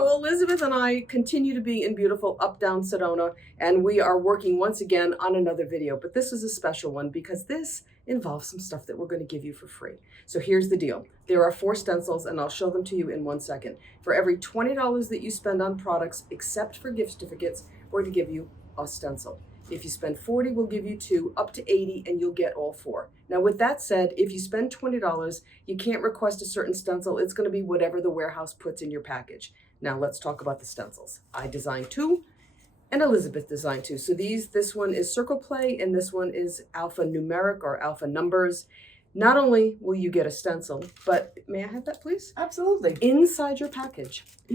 So Elizabeth and I continue to be in beautiful Uptown Sedona, and we are working once again on another video. But this is a special one because this involves some stuff that we're going to give you for free. So here's the deal. There are 4 stencils, and I'll show them to you in 1 second. For every $20 that you spend on products, except for gift certificates, we're going to give you a stencil. If you spend $40, we'll give you 2, up to $80, and you'll get all 4. Now, with that said, if you spend $20, you can't request a certain stencil. It's going to be whatever the warehouse puts in your package. Now, let's talk about the stencils. I designed 2, and Elizabeth designed 2. So this one is Circle Play, and this one is Alpha Numeric or Alpha Numbers. Not only will you get a stencil, but may I have that, please? Absolutely. Inside your package, I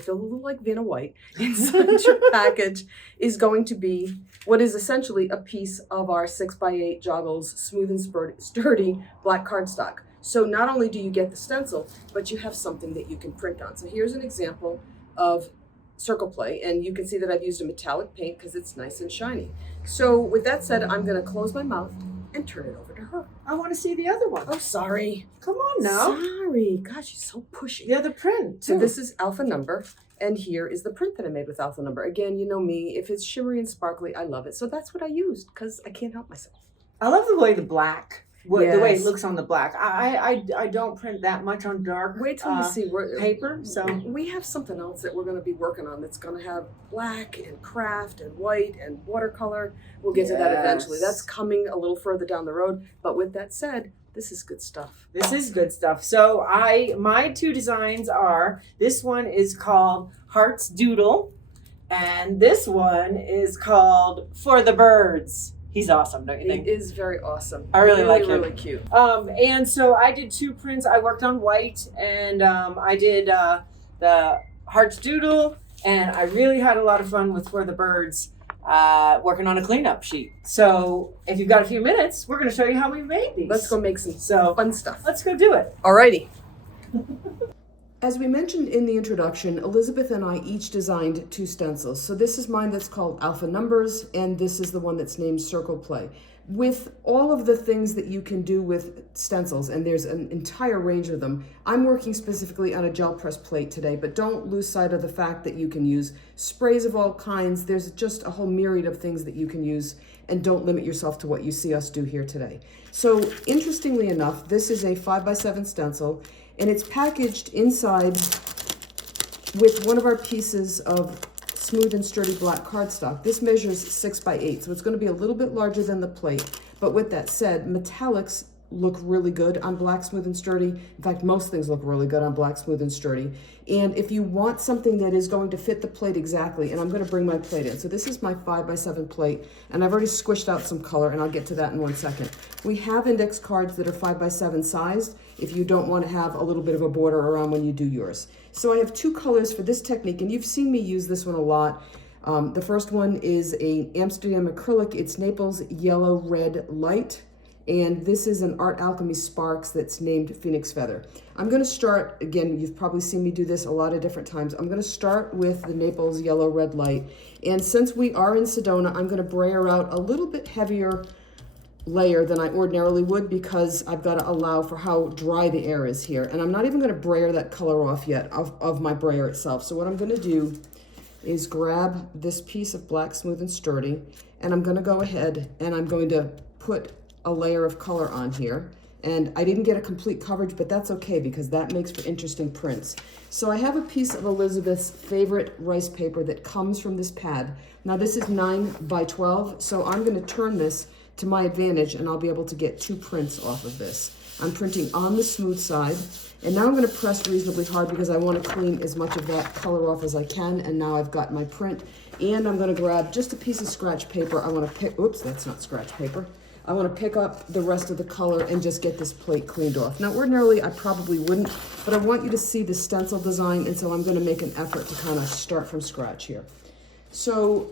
feel a little like Vanna White. Inside your package is going to be what is essentially a piece of our 6x8 Joggles Smooth and Sturdy black cardstock. So not only do you get the stencil, but you have something that you can print on. So here's an example of Circle Play, and you can see that I've used a metallic paint because it's nice and shiny. So with that said, I'm going to close my mouth and turn it over to her. I want to see the other one. Oh, sorry. Come on now. Sorry. Gosh, she's so pushy. The other print, too. So this is Alpha Number, and here is the print that I made with Alpha Number. Again, you know me. If it's shimmery and sparkly, I love it. So that's what I used because I can't help myself. I love the way the black, the way it Yes. looks on the black. I don't print that much on dark Wait till you see paper. So we have something else that we're going to be working on that's going to have black and craft and white and watercolor. We'll get to that eventually. That's coming a little further down the road. But with that said, this is good stuff. This is good stuff. So my 2 designs are, this one is called Heart's Doodle, and this one is called For the Birds. He's awesome, don't you think? He is very awesome. I really like him. Really cute. And so I did 2 prints. I worked on white, and I did the Heart's Doodle, and I really had a lot of fun with For the Birds, working on a cleanup sheet. So if you've got a few minutes, we're going to show you how we made these. Let's go make some fun stuff. Let's go do it. Alrighty. As we mentioned in the introduction, Elizabeth and I each designed 2 stencils. So this is mine that's called Alpha Numbers, and this is the one that's named Circle Play. With all of the things that you can do with stencils, and there's an entire range of them, I'm working specifically on a gel press plate today, but don't lose sight of the fact that you can use sprays of all kinds. There's just a whole myriad of things that you can use, and don't limit yourself to what you see us do here today. So interestingly enough, this is a 5x7 stencil, and it's packaged inside with one of our pieces of smooth and sturdy black cardstock. This measures 6x8, so it's going to be a little bit larger than the plate. But with that said, metallics look really good on black, smooth, and sturdy. In fact, most things look really good on black, smooth, and sturdy. And if you want something that is going to fit the plate exactly, and I'm going to bring my plate in. So this is my 5x7 plate, and I've already squished out some color, and I'll get to that in 1 second. We have index cards that are 5x7 sized if you don't want to have a little bit of a border around when you do yours. So I have 2 colors for this technique, and you've seen me use this one a lot. The first one is a Amsterdam acrylic. It's Naples Yellow Red Light. And this is an Art Alchemy Sparks that's named Phoenix Feather. I'm gonna start, again, you've probably seen me do this a lot of different times. I'm gonna start with the Naples Yellow Red Light. And since we are in Sedona, I'm gonna brayer out a little bit heavier layer than I ordinarily would because I've gotta allow for how dry the air is here. And I'm not even gonna brayer that color off yet of my brayer itself. So what I'm gonna do is grab this piece of black, smooth, and sturdy, and I'm gonna go ahead and I'm going to put a layer of color on here. And I didn't get a complete coverage, but that's okay because that makes for interesting prints. So I have a piece of Elizabeth's favorite rice paper that comes from this pad. Now this is 9x12, so I'm gonna turn this to my advantage and I'll be able to get 2 prints off of this. I'm printing on the smooth side, and now I'm gonna press reasonably hard because I wanna clean as much of that color off as I can, and now I've got my print. And I'm gonna grab just a piece of scratch paper. I wanna pick, oops, that's not scratch paper. I want to pick up the rest of the color and just get this plate cleaned off. Now, ordinarily, I probably wouldn't, but I want you to see the stencil design, and so I'm going to make an effort to kind of start from scratch here. So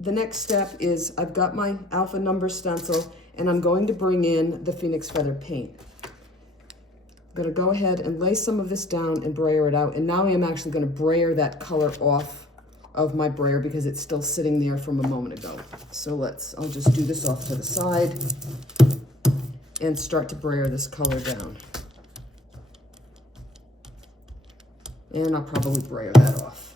the next step is I've got my Alpha Number stencil, and I'm going to bring in the Phoenix Feather paint. I'm going to go ahead and lay some of this down and brayer it out, and now I am actually going to brayer that color off of my brayer because it's still sitting there from a moment ago. So I'll just do this off to the side and start to brayer this color down. And I'll probably brayer that off.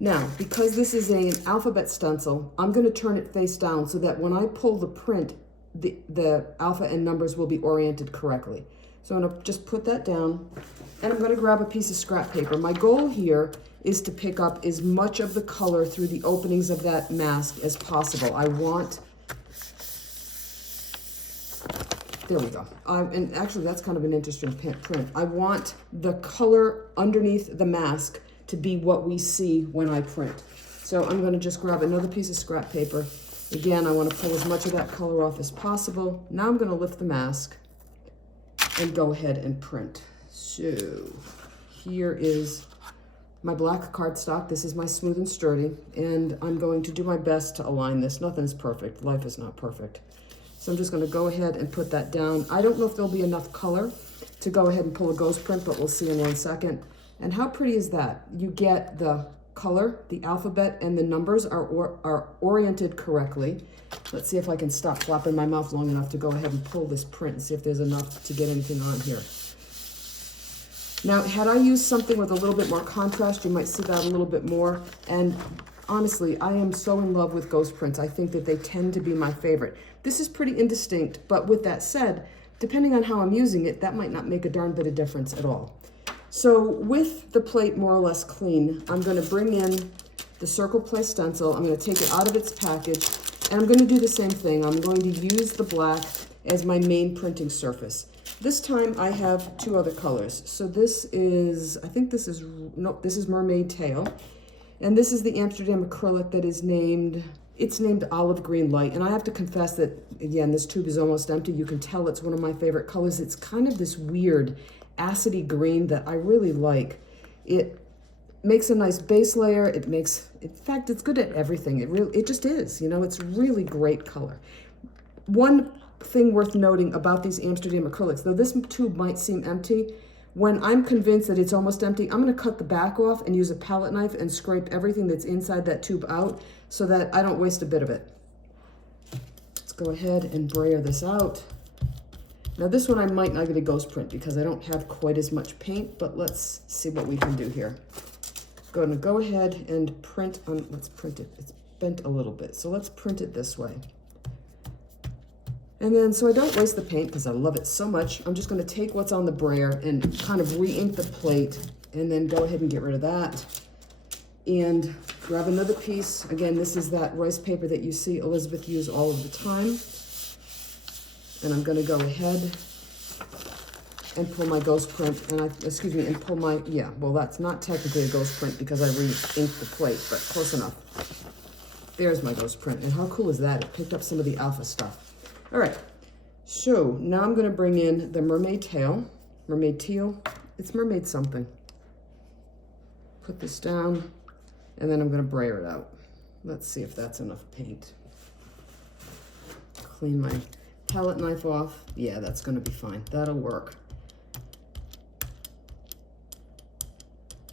Now, because this is an alphabet stencil, I'm going to turn it face down so that when I pull the print, the alpha and numbers will be oriented correctly. So I'm going to just put that down, and I'm going to grab a piece of scrap paper. My goal here is to pick up as much of the color through the openings of that mask as possible. I want, there we go. And actually that's kind of an interesting print. I want the color underneath the mask to be what we see when I print. So I'm going to just grab another piece of scrap paper. Again, I want to pull as much of that color off as possible. Now I'm going to lift the mask and go ahead and print. So here is my black cardstock. This is my Smooth and Sturdy, and I'm going to do my best to align this. Nothing is perfect. Life is not perfect. So I'm just going to go ahead and put that down. I don't know if there'll be enough color to go ahead and pull a ghost print, but we'll see in 1 second. And how pretty is that? You get the color, the alphabet, and the numbers are oriented correctly. Let's see if I can stop flapping my mouth long enough to go ahead and pull this print and see if there's enough to get anything on here. Now, had I used something with a little bit more contrast, you might see that a little bit more. And honestly, I am so in love with ghost prints. I think that they tend to be my favorite. This is pretty indistinct, but with that said, depending on how I'm using it, that might not make a darn bit of difference at all. So with the plate more or less clean, I'm going to bring in the Circle Play stencil. I'm going to take it out of its package, and I'm going to do the same thing. I'm going to use the black as my main printing surface. This time I have 2 other colors. So this is, I think this is, no, this is Mermaid Tail. And this is the Amsterdam acrylic that is named, it's named Olive Green Light. And I have to confess that, again, this tube is almost empty. You can tell it's one of my favorite colors. It's kind of this weird acidy green that I really like. It makes a nice base layer. It makes, in fact, it's good at everything. It just is, you know, it's really great color. One thing worth noting about these Amsterdam acrylics, though this tube might seem empty, when I'm convinced that it's almost empty, I'm going to cut the back off and use a palette knife and scrape everything that's inside that tube out so that I don't waste a bit of it. Let's go ahead and brayer this out. Now this one I might not get a ghost print because I don't have quite as much paint, but let's see what we can do here. Going to go ahead and print on, let's print it. It's bent a little bit, so let's print it this way. And then, so I don't waste the paint because I love it so much, I'm just going to take what's on the brayer and kind of re-ink the plate and then go ahead and get rid of that. And grab another piece. Again, this is that rice paper that you see Elizabeth use all of the time. And I'm going to go ahead and pull my ghost print, and and pull my, yeah, well, that's not technically a ghost print because I re-inked the plate, but close enough. There's my ghost print, and how cool is that? It picked up some of the alpha stuff. All right, so now I'm going to bring in the Mermaid Tail, Mermaid Teal. It's Mermaid something. Put this down, and then I'm going to brayer it out. Let's see if that's enough paint. Clean my palette knife off. Yeah, that's going to be fine. That'll work.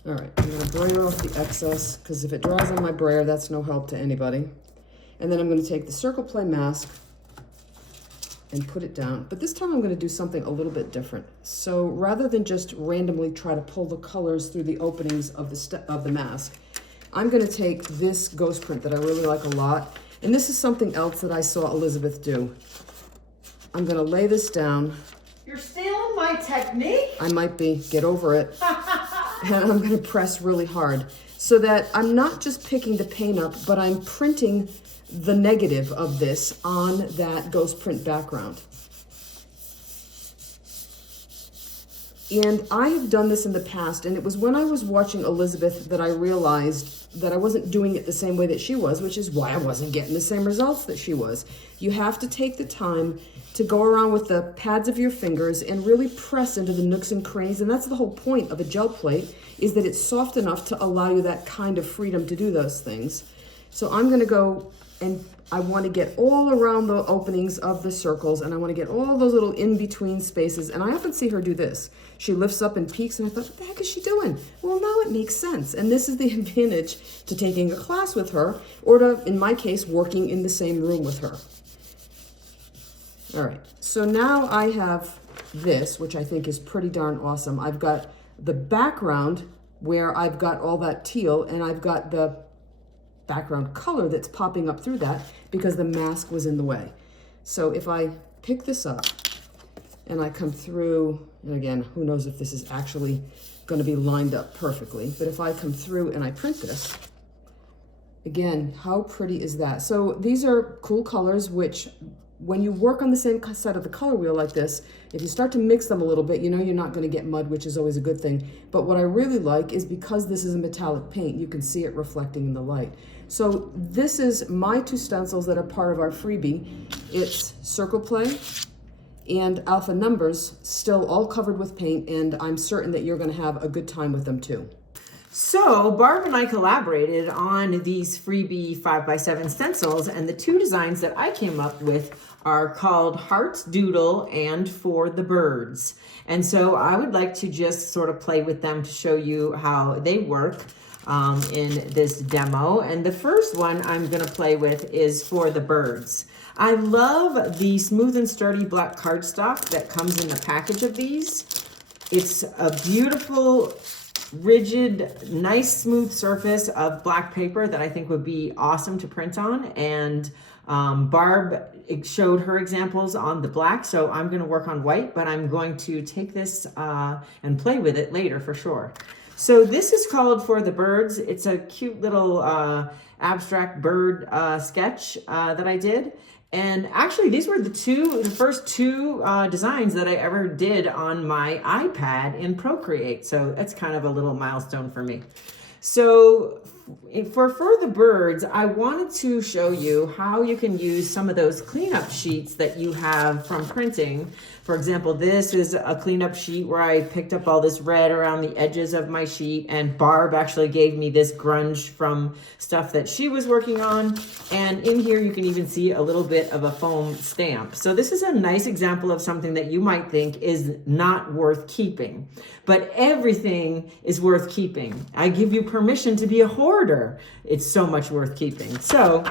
All right, I'm going to brayer off the excess because if it dries on my brayer, that's no help to anybody. And then I'm going to take the Circle Play mask and put it down. But this time I'm going to do something a little bit different. So rather than just randomly try to pull the colors through the openings of the mask, I'm going to take this ghost print that I really like a lot. And this is something else that I saw Elizabeth do. I'm going to lay this down. You're stealing my technique? I might be. Get over it. And I'm going to press really hard so that I'm not just picking the paint up, but I'm printing the negative of this on that ghost print background. And I have done this in the past, and it was when I was watching Elizabeth that I realized that I wasn't doing it the same way that she was, which is why I wasn't getting the same results that she was. You have to take the time to go around with the pads of your fingers and really press into the nooks and crannies, and that's the whole point of a gel plate, is that it's soft enough to allow you that kind of freedom to do those things. So I'm going to go, and I want to get all around the openings of the circles, and I want to get all those little in-between spaces, and I often see her do this. She lifts up and peeks, and I thought, what the heck is she doing? Well, now it makes sense, and this is the advantage to taking a class with her, or to, in my case, working in the same room with her. All right, so now I have this, which I think is pretty darn awesome. I've got the background where I've got all that teal and I've got the background color that's popping up through that because the mask was in the way. So if I pick this up and I come through, and again, who knows if this is actually going to be lined up perfectly, but if I come through and I print this, again, how pretty is that? So these are cool colors, which when you work on the same set of the color wheel like this, if you start to mix them a little bit, you know you're not going to get mud, which is always a good thing. But what I really like is because this is a metallic paint, you can see it reflecting in the light. So this is my two stencils that are part of our freebie. It's Circle Play and Alpha Numbers, still all covered with paint, and I'm certain that you're going to have a good time with them too. So Barb and I collaborated on these freebie 5x7 stencils, and the two designs that I came up with are called Heart Doodle and For the Birds. And so I would like to just sort of play with them to show you how they work in this demo. And the first one I'm going to play with is For the Birds. I love the smooth and sturdy black cardstock that comes in the package of these. It's a beautiful, rigid, nice, smooth surface of black paper that I think would be awesome to print on. And Barb showed her examples on the black, so I'm going to work on white, but I'm going to take this and play with it later for sure. So this is called For the Birds. It's a cute little abstract bird sketch that I did. And actually, these were the first two designs that I ever did on my iPad in Procreate. So that's kind of a little milestone for me. So for the Birds, I wanted to show you how you can use some of those cleanup sheets that you have from printing. For example, this is a cleanup sheet where I picked up all this red around the edges of my sheet, and Barb actually gave me this grunge from stuff that she was working on. And in here, you can even see a little bit of a foam stamp. So this is a nice example of something that you might think is not worth keeping, but everything is worth keeping. I give you permission to be a hoarder. It's so much worth keeping. So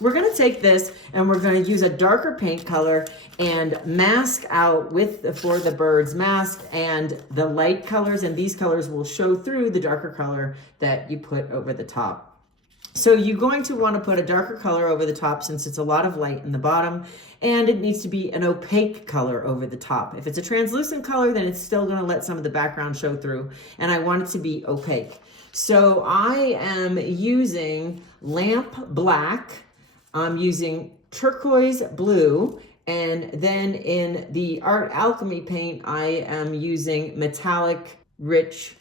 we're going to take this and we're going to use a darker paint color and mask out with the For the Birds mask and the light colors, and these colors will show through the darker color that you put over the top. So you're going to want to put a darker color over the top since it's a lot of light in the bottom, and it needs to be an opaque color over the top. If it's a translucent color, then it's still going to let some of the background show through, and I want it to be opaque. So I am using lamp black, I'm using turquoise blue, and then in the Art Alchemy paint, I am using metallic rich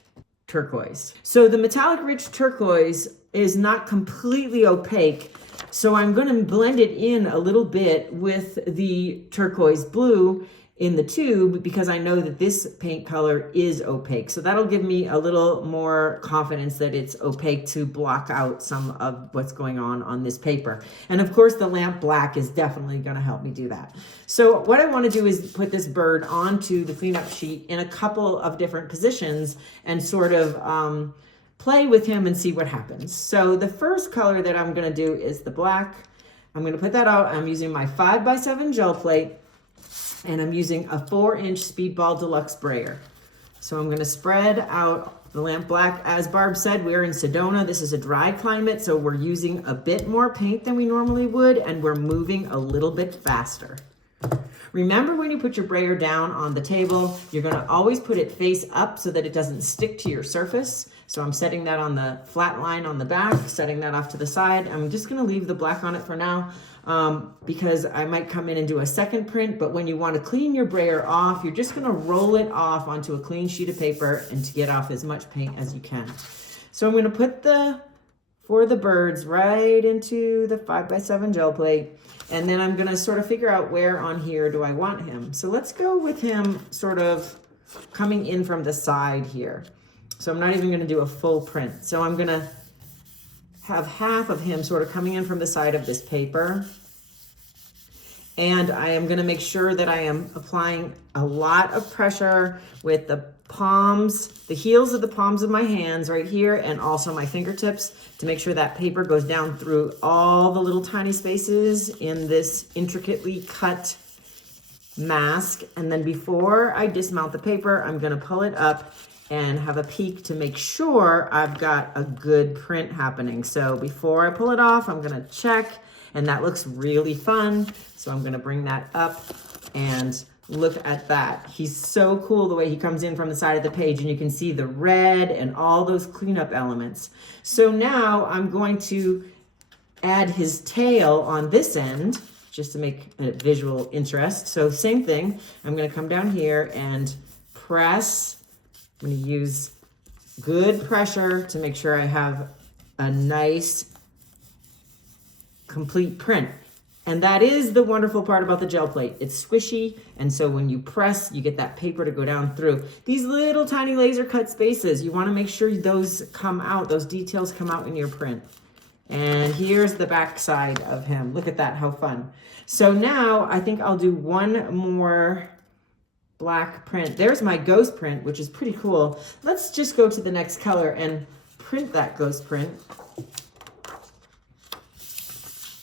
turquoise. So the metallic rich turquoise is not completely opaque, so I'm going to blend it in a little bit with the turquoise blue in the tube because I know that this paint color is opaque. So that'll give me a little more confidence that it's opaque to block out some of what's going on this paper. And of course, the lamp black is definitely going to help me do that. So what I want to do is put this bird onto the cleanup sheet in a couple of different positions and sort of play with him and see what happens. So the first color that I'm going to do is the black. I'm going to put that out. I'm using my 5x7 gel plate, and I'm using a 4-inch Speedball Deluxe sprayer. So I'm going to spread out the lamp black. As Barb said, we're in Sedona. This is a dry climate, so we're using a bit more paint than we normally would, and we're moving a little bit faster. Remember, when you put your brayer down on the table, you're going to always put it face up so that it doesn't stick to your surface. So I'm setting that on the flat line on the back, setting that off to the side. I'm just going to leave the black on it for now because I might come in and do a second print. But when you want to clean your brayer off, you're just going to roll it off onto a clean sheet of paper and to get off as much paint as you can. So I'm going to put the For the Birds right into the 5x7 gel plate. And then I'm going to sort of figure out where on here do I want him. So let's go with him sort of coming in from the side here. So I'm not even going to do a full print. So I'm going to have half of him sort of coming in from the side of this paper. And I am going to make sure that I am applying a lot of pressure with the palms, the heels of the palms of my hands right here, and also my fingertips to make sure that paper goes down through all the little tiny spaces in this intricately cut mask. And then before I dismount the paper, I'm gonna pull it up and have a peek to make sure I've got a good print happening. So before I pull it off, I'm gonna check, and that looks really fun. So I'm gonna bring that up and look at that. He's so cool the way he comes in from the side of the page, and you can see the red and all those cleanup elements. So now I'm going to add his tail on this end just to make a visual interest. So same thing, I'm gonna come down here and press. I'm gonna use good pressure to make sure I have a nice complete print. And that is the wonderful part about the gel plate. It's squishy, and so when you press, you get that paper to go down through. These little tiny laser cut spaces, you wanna make sure those come out, those details come out in your print. And here's the back side of him. Look at that, how fun. So now I think I'll do one more black print. There's my ghost print, which is pretty cool. Let's just go to the next color and print that ghost print.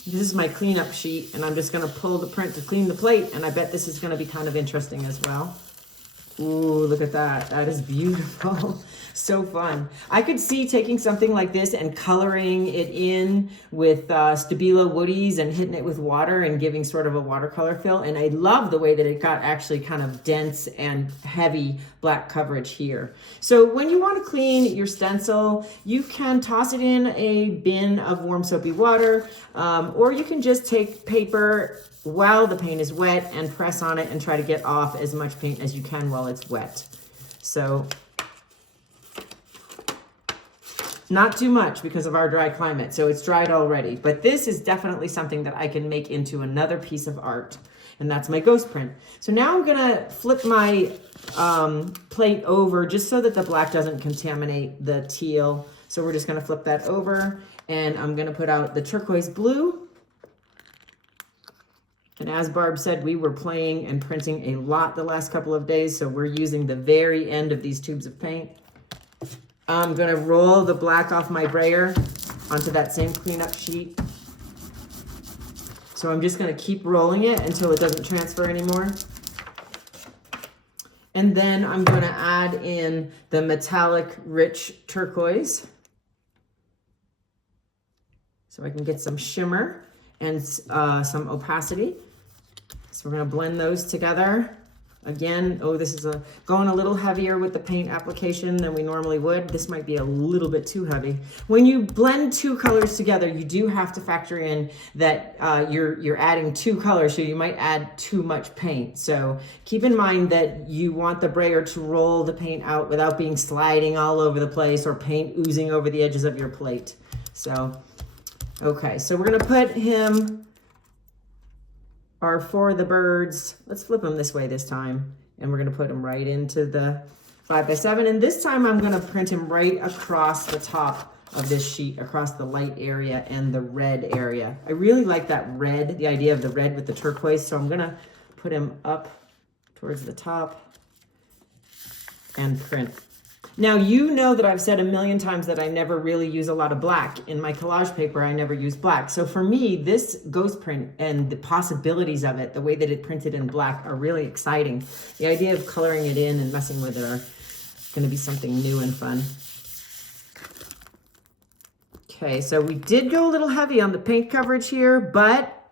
This is my cleanup sheet, and I'm just gonna pull the print to clean the plate, and I bet this is gonna be kind of interesting as well. Ooh, look at that. That is beautiful. So fun. I could see taking something like this and coloring it in with Stabilo woodies and hitting it with water and giving sort of a watercolor fill. And I love the way that it got actually kind of dense and heavy black coverage here. So when you want to clean your stencil, you can toss it in a bin of warm soapy water, or you can just take paper while the paint is wet and press on it and try to get off as much paint as you can while it's wet. So not too much because of our dry climate, so it's dried already. But this is definitely something that I can make into another piece of art, and that's my ghost print. So now I'm gonna flip my plate over just so that the black doesn't contaminate the teal. So we're just gonna flip that over, and I'm gonna put out the turquoise blue. And as Barb said, we were playing and printing a lot the last couple of days, so we're using the very end of these tubes of paint. I'm gonna roll the black off my brayer onto that same cleanup sheet. So I'm just gonna keep rolling it until it doesn't transfer anymore. And then I'm gonna add in the metallic rich turquoise, so I can get some shimmer and some opacity. So we're gonna blend those together. Again, oh, this is going a little heavier with the paint application than we normally would. This might be a little bit too heavy. When you blend two colors together, you do have to factor in that you're adding two colors, so you might add too much paint. So keep in mind that you want the brayer to roll the paint out without being sliding all over the place or paint oozing over the edges of your plate. So, okay, so we're gonna put him, or for the birds, let's flip them this way this time. And we're gonna put him right into the 5x7. And this time I'm gonna print him right across the top of this sheet, across the light area and the red area. I really like that red, the idea of the red with the turquoise. So I'm gonna put him up towards the top and print. Now, you know that I've said a million times that I never really use a lot of black. In my collage paper, I never use black. So for me, this ghost print and the possibilities of it, the way that it printed in black, are really exciting. The idea of coloring it in and messing with it are gonna be something new and fun. Okay, so we did go a little heavy on the paint coverage here, but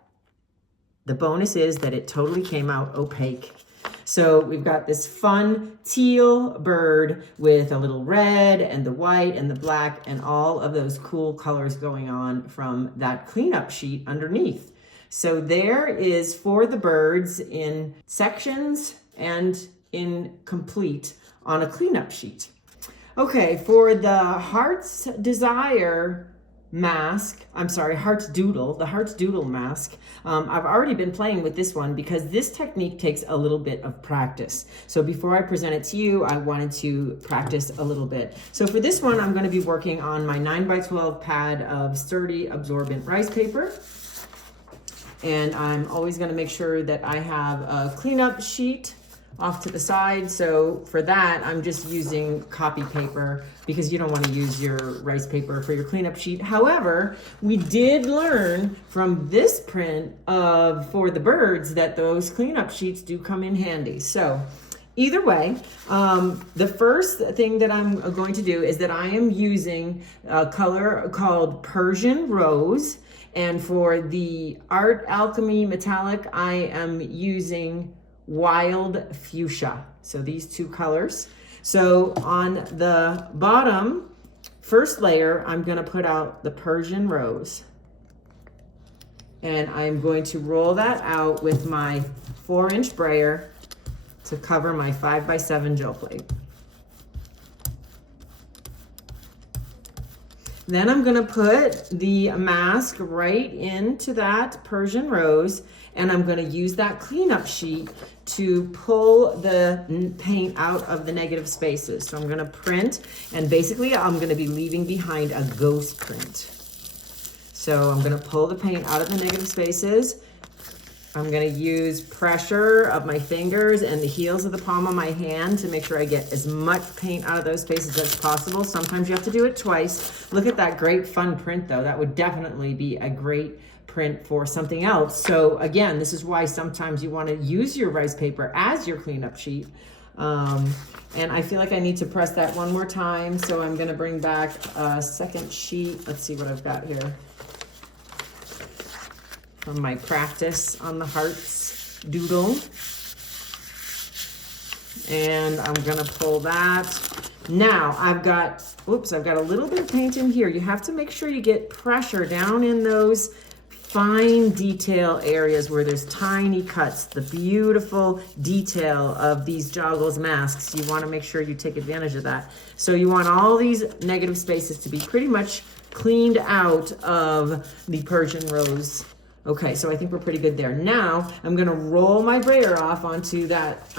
the bonus is that it totally came out opaque. So we've got this fun teal bird with a little red and the white and the black and all of those cool colors going on from that cleanup sheet underneath. So there is for the birds in sections and in complete on a cleanup sheet. Okay, for the Heart's Desire mask, I'm sorry, Heart's Doodle, the Heart's Doodle mask, I've already been playing with this one because this technique takes a little bit of practice. So before I present it to you, I wanted to practice a little bit. So for this one, I'm going to be working on my 9x12 pad of sturdy absorbent rice paper. And I'm always going to make sure that I have a cleanup sheet off to the side. So for that, I'm just using copy paper because you don't want to use your rice paper for your cleanup sheet. However, we did learn from this print for the birds that those cleanup sheets do come in handy. So either way, the first thing that I'm going to do is that I am using a color called Persian Rose. And for the Art Alchemy Metallic, I am using Wild Fuchsia. So these two colors. So on the bottom, first layer, I'm going to put out the Persian Rose. And I'm going to roll that out with my 4-inch brayer to cover my 5x7 gel plate. Then I'm going to put the mask right into that Persian Rose, and I'm going to use that cleanup sheet to pull the paint out of the negative spaces. So I'm going to print, and basically I'm going to be leaving behind a ghost print. So I'm going to pull the paint out of the negative spaces. I'm going to use pressure of my fingers and the heels of the palm of my hand to make sure I get as much paint out of those spaces as possible. Sometimes you have to do it twice. Look at that great fun print though. That would definitely be a great print for something else. So again, this is why sometimes you want to use your rice paper as your cleanup sheet. And I feel like I need to press that one more time. So I'm going to bring back a second sheet. Let's see what I've got here. From my practice on the hearts doodle. And I'm gonna pull that. Now I've got a little bit of paint in here. You have to make sure you get pressure down in those fine detail areas where there's tiny cuts, the beautiful detail of these Joggles masks. You wanna make sure you take advantage of that. So you want all these negative spaces to be pretty much cleaned out of the Persian Rose. Okay, so I think we're pretty good there. Now, I'm gonna roll my brayer off onto that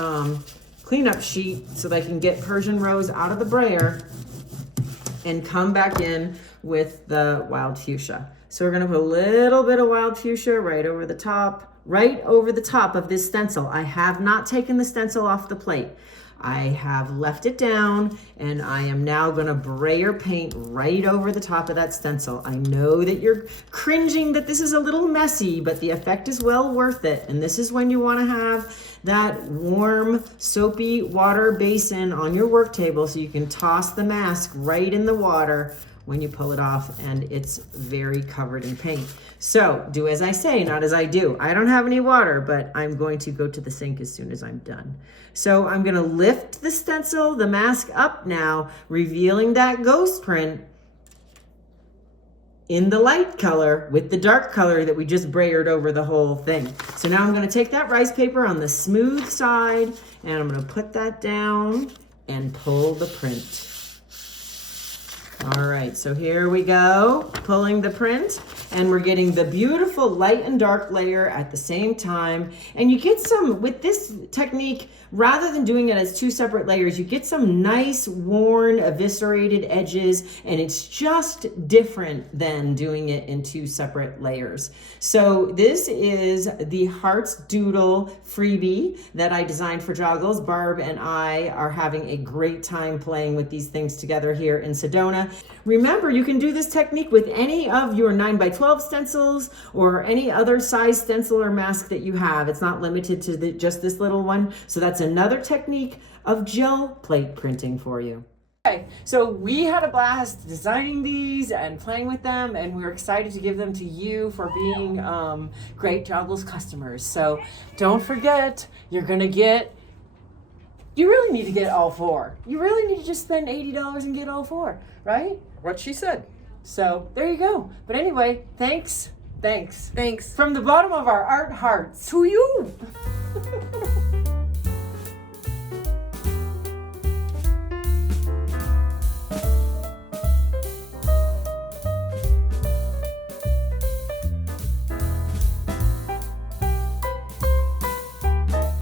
cleanup sheet so that I can get Persian Rose out of the brayer and come back in with the Wild Fuchsia. So we're gonna put a little bit of Wild Fuchsia right over the top of this stencil. I have not taken the stencil off the plate. I have left it down, and I am now gonna brayer paint right over the top of that stencil. I know that you're cringing that this is a little messy, but the effect is well worth it. And this is when you wanna have that warm, soapy water basin on your work table so you can toss the mask right in the water when you pull it off, and it's very covered in paint. So do as I say, not as I do. I don't have any water, but I'm going to go to the sink as soon as I'm done. So I'm gonna lift the stencil, the mask up now, revealing that ghost print in the light color with the dark color that we just brayered over the whole thing. So now I'm gonna take that rice paper on the smooth side, and I'm gonna put that down and pull the print. All right, so here we go, pulling the print, and we're getting the beautiful light and dark layer at the same time. And you get some, with this technique, rather than doing it as two separate layers, you get some nice, worn, eviscerated edges, and it's just different than doing it in two separate layers. So this is the Hearts Doodle freebie that I designed for Joggles. Barb and I are having a great time playing with these things together here in Sedona. Remember, you can do this technique with any of your 9x12 stencils or any other size stencil or mask that you have. It's not limited to just this little one. So that's another technique of gel plate printing for you. Okay, so we had a blast designing these and playing with them, and we're excited to give them to you for being great Joggles customers. So don't forget, you really need to get all four. You really need to just spend $80 and get all four, right? What she said. So there you go. But anyway, thanks. From the bottom of our art hearts. To you.